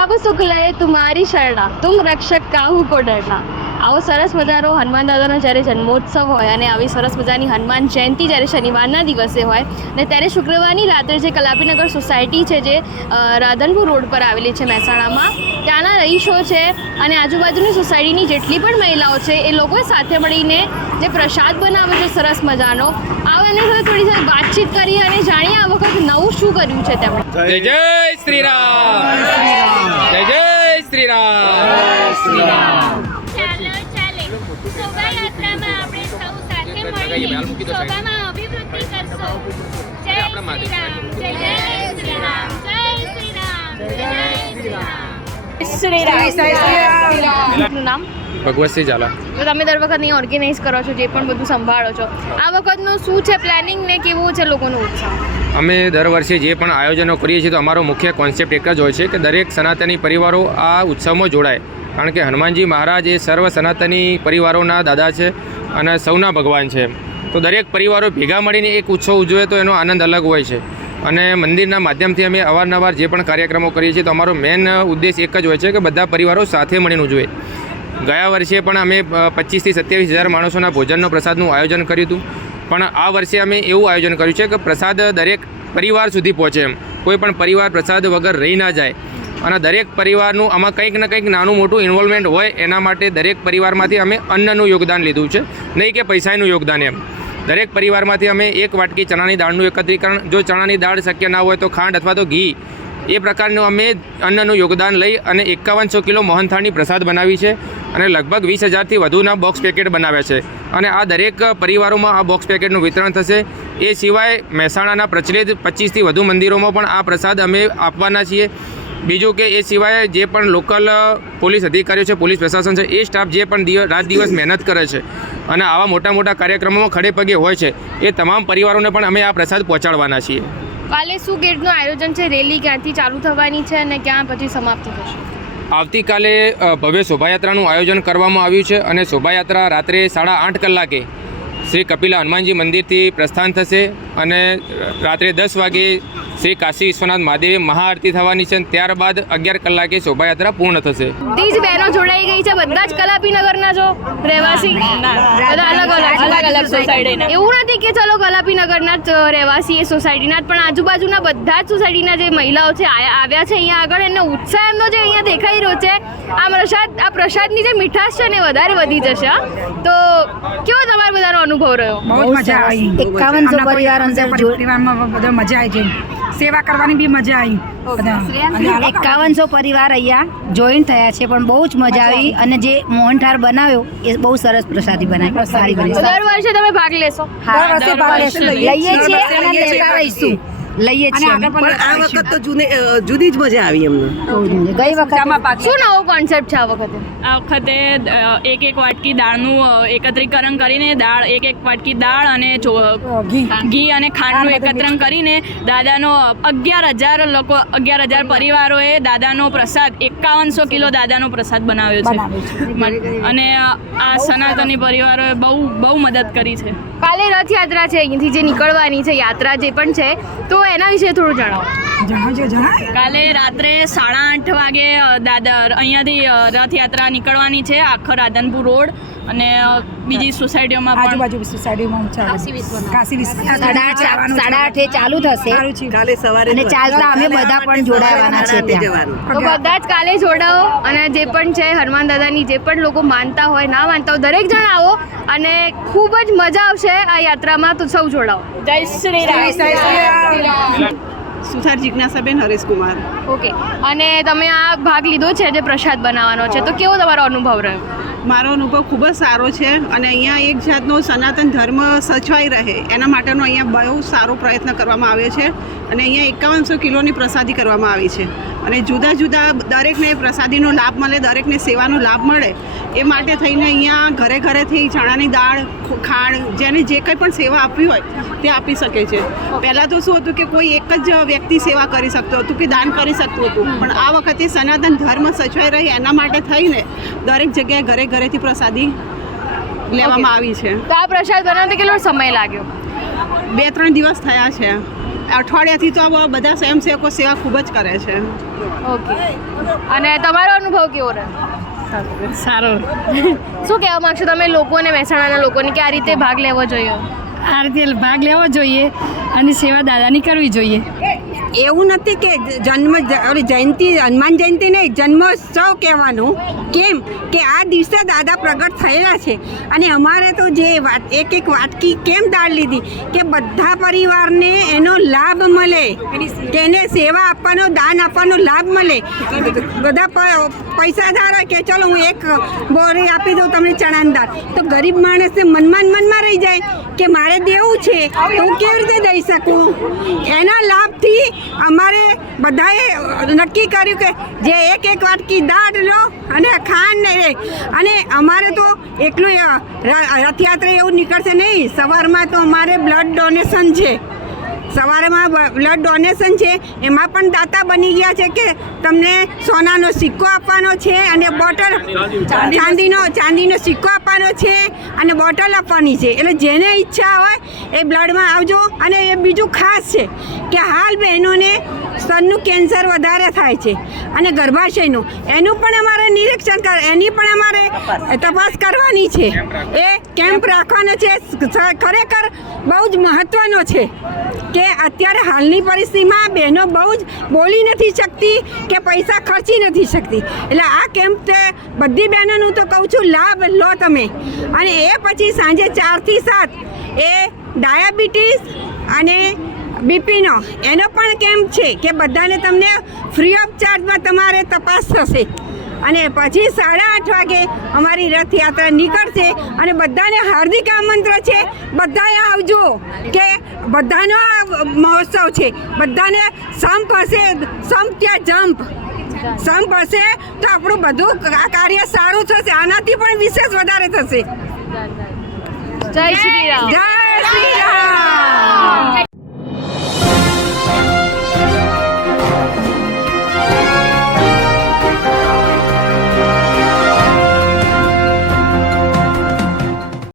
પ્રભુ શુક્લએ તુમારી શરણા. તુમ રક્ષક કાહુ કો ડરના. આવો સરસ મજાનો હનુમાન દાદાનો જ્યારે જન્મોત્સવ હોય અને આવી સરસ મજાની હનુમાન જયંતિ જ્યારે શનિવારના દિવસે હોય ને ત્યારે શુક્રવારની રાત્રે જે કલાપીનગર સોસાયટી છે જે રાધનપુર રોડ પર આવેલી છે મહેસાણામાં ત્યાંના રહીશો છે અને આજુબાજુની સોસાયટીની જેટલી પણ મહિલાઓ છે એ લોકોએ સાથે મળીને જે પ્રસાદ બનાવે છે સરસ મજાનો આવો એમની સાથે થોડી સાથે વાતચીત કરી અને જાણીએ આ વખત નવું શું કર્યું છે તેમણે. જય શ્રી રામ. શ્રી રામ ચાલો ચાલે. શોભાયાત્રામાં આપણે સૌ સાથે મળીને શોભામાં અભિવૃદ્ધિ કરશો. જય શ્રી રામ જય જય શ્રી રામ જય શ્રી રામ જય શ્રી રામ નામ? ભગવતસિંહ ઝાલા. તો તમે દર વખત અહીં ઓર્ગેનાઇઝ કરો છો જે પણ બધું સંભાળો છો. આ વખતનું શું છે પ્લાનિંગ ને કેવું છે લોકોનો ઉત્સાહ? અમે દર વર્ષે જે પણ આયોજનો કરીએ છીએ તો અમારો મુખ્ય કોન્સેપ્ટ એક જ હોય છે કે દરેક સનાતની પરિવારો આ ઉત્સવમાં જોડાય. કારણ કે હનુમાનજી મહારાજ એ સર્વ સનાતની પરિવારોના દાદા છે અને સૌના ભગવાન છે. તો દરેક પરિવારો ભેગા મળીને એક ઉત્સવ ઉજવે તો એનો આનંદ અલગ હોય છે. અને મંદિરના માધ્યમથી અમે અવારનવાર જે પણ કાર્યક્રમો કરીએ છીએ તો અમારો મેન ઉદ્દેશ એક જ હોય છે કે બધા પરિવારો સાથે મળીને ઉજવે. ગયા વર્ષે પણ અમે પચીસથી સત્યાવીસ હજાર માણસોના ભોજનનો પ્રસાદનું આયોજન કર્યું હતું. પણ આ વર્ષે અમે એવું આયોજન કર્યું છે કે પ્રસાદ દરેક પરિવાર સુધી પહોંચે એમ. કોઈ પણ પરિવાર પ્રસાદ વગર રહી ના જાય. અને દરેક પરિવારનું આમાં કંઈક ને કંઈક નાનું મોટું ઇન્વોલ્વમેન્ટ હોય એના માટે દરેક પરિવારમાંથી અમે અન્નનું યોગદાન લીધું છે. નહીં કે પૈસાનું યોગદાન એમ. દરેક પરિવારમાંથી અમે એક વાટકી ચણાની દાળનું એકત્રીકરણ, જો ચણાની દાળ શક્ય ના હોય તો ખાંડ અથવા તો ઘી એ પ્રકારનું અમે અન્નનું યોગદાન લઈ અને એકાવનસો કિલો મોહનથાળની પ્રસાદ બનાવી છે અને લગભગ વીસ હજારથી વધુના બોક્સ પેકેટ બનાવ્યા છે. અને આ દરેક પરિવારોમાં આ બોક્સ પેકેટનું વિતરણ થશે. એ સિવાય મહેસાણાના પ્રચલિત પચીસથી વધુ મંદિરોમાં પણ આ પ્રસાદ અમે આપવાના છીએ. બીજું કે એ સિવાય જે પણ લોકલ પોલીસ અધિકારીઓ છે, પોલીસ પ્રશાસન છે, એ સ્ટાફ જે પણ દિવસ રાત દિવસ મહેનત કરે છે અને આવા મોટા મોટા કાર્યક્રમોમાં ખડે પગે હોય છે, એ તમામ પરિવારોને પણ અમે આ પ્રસાદ પહોંચાડવાના છીએ. કાલે શું ગેટનું આયોજન છે? રેલી ક્યાંથી ચાલુ થવાની છે અને ક્યાં પછી સમાપ્ત થશે? આવતીકાલે ભવ્ય શોભાયાત્રાનું આયોજન કરવામાં આવ્યું છે અને શોભાયાત્રા રાત્રે સાડા આઠ કલાકે શ્રી કપિલા હનુમાનજી મંદિરથી પ્રસ્થાન થશે અને રાત્રે દસ વાગે શ્રી કાશી વિશ્વનાથ મહાદેવે મહાઆરતી થવાની છે અને ત્યારબાદ અગિયાર કલાકે શોભાયાત્રા પૂર્ણ થશે. બધી જ બહેનો જોડાઈ ગઈ છે. બધા જ કલાપીનગરના જો રહેવાસી? બધા અલગ અલગ અલગ સોસાયટીના એવું નથી કે ચલો ગલાપીનગરના જ રહેવાસી એ સોસાયટીના પણ આજુબાજુના બધા જ સોસાયટીના જે મહિલાઓ છે આવ્યા છે અહીંયા આગળ એનો ઉત્સાહ એમનો જે અહીંયા દેખાઈ રહ્યો છે આ પ્રસાદ આ પ્રસાદની જે મીઠાશ છે ને વધારે વધી જશે તો કેવો તમારો બધાનો અનુભવ રહ્યો? બહુ મજા આવી. એકાવનસો આમના પરિવાર અંદર પરિવારમાં બધા મજા આવી ગઈ. સેવા કરવાની બી મજા આવી. એકાવનસો પરિવાર અહીંયા જોઈન થયા છે પણ બહુ જ મજા આવી. અને જે મોહનઠાર બનાવ્યો એ બહુ સરસ પ્રસાદી બનાવી. સારી બની દર વર્ષે તમે ભાગ લેશો? હા, દર વર્ષે ભાગ લઈએ છીએ અને લેતા રહીશું લઈએ છીએ પણ આ વખત તો જૂની જુદી જ મજા આવી અમને. ગઈ વખત શું નવો કોન્સેપ્ટ છે આ વખતે? આ વખતે એક એક વાટકી દાળનું એકત્રીકરણ કરીને દાળ એક એક વાટકી દાળ અને ઘી. ઘી અને ખાંડનું એકત્રણ કરીને દાદાનો અગિયાર હજાર લોકો અગિયાર હજાર પરિવારોએ દાદાનો પ્રસાદ એકાવનસો કિલો દાદાનો પ્રસાદ બનાવ્યો છે. અને આ સનાતની પરિવારોએ બહુ બહુ મદદ કરી છે. કાલે રથયાત્રા છે અહીંથી જે નીકળવાની છે યાત્રા જે પણ છે તો એના વિશે થોડું જણાવો જણાવજો જણાય કાલે રાત્રે સાડા આઠ વાગે દાદા દાદર અહીંયાથી રથયાત્રા નીકળવાની છે આખો રાધનપુર રોડ અને બીજી સોસાયટીઓમાં પણ આજુબાજુ સોસાયટીમાં ચાલે. કાશી વિશ્વનાથ. સાડા આઠ ચાલુ થશે. કાલે સવારે અને ચાલતા અમે બધા પણ જોડાવાના છે તો બધા જ કાલે જોડાઓ અને જે પણ છે હનુમાન દાદાની જે પણ લોકો માનતા હોય ના માનતા હોય દરેક જણ આવો અને ખૂબ જ મજા આવશે આ યાત્રામાં. તો સૌ જોડાઓ. જય શ્રી રામ. સુથાર જિજ્ઞાસાબેન હરેશકુમાર. ઓકે. અને તમે આ ભાગ લીધો છે જે પ્રસાદ બનાવવાનો છે તો કેવો તમારો અનુભવ રહ્યો? મારો અનુભવ ખૂબ જ સારો છે અને અહીંયા એક જાતનો સનાતન ધર્મ સચવાઈ રહે એના માટેનો અહીંયા બહુ સારો પ્રયત્ન કરવામાં આવ્યો છે અને અહીંયા એકાવનસો કિલોની પ્રસાદી કરવામાં આવી છે. અને જુદા જુદા દરેકને પ્રસાદીનો લાભ મળે દરેકને સેવાનો લાભ મળે એ માટે થઈને અહીંયા ઘરે ઘરેથી ચણાની દાળ ખાંડ જેને જે કંઈ પણ સેવા આપવી હોય તે આપી શકે છે. પહેલાં તો શું હતું કે કોઈ એક જ વ્યક્તિ સેવા કરી શકતો હતું કે દાન કરી શકતું હતું. પણ આ વખતે સનાતન ધર્મ સચવાઈ રહે એના માટે થઈને દરેક જગ્યાએ ઘરે ઘરેથી પ્રસાદી લેવામાં આવી છે. તો આ પ્રસાદ બનાવતા કેટલો સમય લાગ્યો? બે ત્રણ દિવસ થયા છે. અઠવાડિયાથી તો આ બધા સ્વયંસેવકો સેવા ખૂબ જ કરે છે. ઓકે અને તમારો અનુભવ કેવો રહ્યો? સારો. શું કહેવા માગશો તમે લોકોને મહેસાણાના લોકોને કે આ રીતે ભાગ લેવો જોઈએ? આ રીતે ભાગ લેવો જોઈએ અને સેવા દાદાની કરવી જોઈએ. એવું નથી કે જન્મ ઓલી જયંતિ, હનુમાન જયંતિ નહીં, જન્મોત્સવ કહેવાનું. કેમ? કે આ દિવસે દાદા પ્રગટ થયેલા છે. અને અમારે તો જે વાત, એક એક વાટકી કેમ દાળ લીધી? કે બધા પરિવારને એનો લાભ મળે. કે એને સેવા આપવાનો, દાન આપવાનો લાભ મળે. બધા પૈસા પૈસાદાર કે ચલો હું એક બોરી આપી દઉં તમને ચણાની દાળ. તો ગરીબ માણસને મનમાં મનમાં રહી જાય. કે મારે દેવું છે હું કેવી રીતે દઈ શકું? એના લાભથી અમારે બધાએ નક્કી કર્યું કે જે એક એક વાટકી દાળ લો અને ખાંડ રે અને અમારે તો એકલું રથયાત્રા એવું નીકળશે નહીં. સવારમાં તો અમારે બ્લડ ડોનેશન છે. સવારમાં બ્લડ ડોનેશન છે, એમાં પણ દાતા બની ગયા છે કે તમને સોનાનો સિક્કો આપવાનો છે અને બોટલ ચાંદીનો ચાંદીનો સિક્કો આપવાનો છે અને બોટલ આપવાની છે. એટલે જેને ઈચ્છા હોય એ બ્લડમાં આવજો. અને એ બીજું ખાસ છે કે હાલ બહેનોને સ્તનનું કેન્સર વધારે થાય છે અને ગર્ભાશયનું. એનું પણ અમારે નિરીક્ષણ કર, એની પણ અમારે તપાસ કરવાની છે. એ કેમ્પ રાખવાનો છે. ખરેખર બહુ જ મહત્ત્વનો છે કે અત્યારે હાલની પરિસ્થિતિમાં બહેનો બહુ જ બોલી નથી શકતી કે પૈસા ખર્ચી નથી શકતી. એટલે આ કેમ્પ તે બધી બહેનોનું તો કહું છું, લાભ લો તમે. અને એ પછી સાંજે ચારથી સાત એ ડાયાબિટીસ અને બીપીનો એનો પણ કેમ્પ છે કે બધાને તમને ફ્રી ઓફ ચાર્જમાં તમારે તપાસ થશે. અને પછી સાડા આઠ વાગે અમારી રથયાત્રા નીકળશે અને બધાને હાર્દિક આમંત્રણ છે બધાએ આવજો કે બધાનો આ મહોત્સવ છે. બધાને સંપ હશે સંપ ત્યાં જમ્પ સંપ હશે તો આપણું બધું આ કાર્ય સારું થશે. આનાથી પણ વિશેષ વધારે થશે. જય શ્રી રામ. જય શ્રી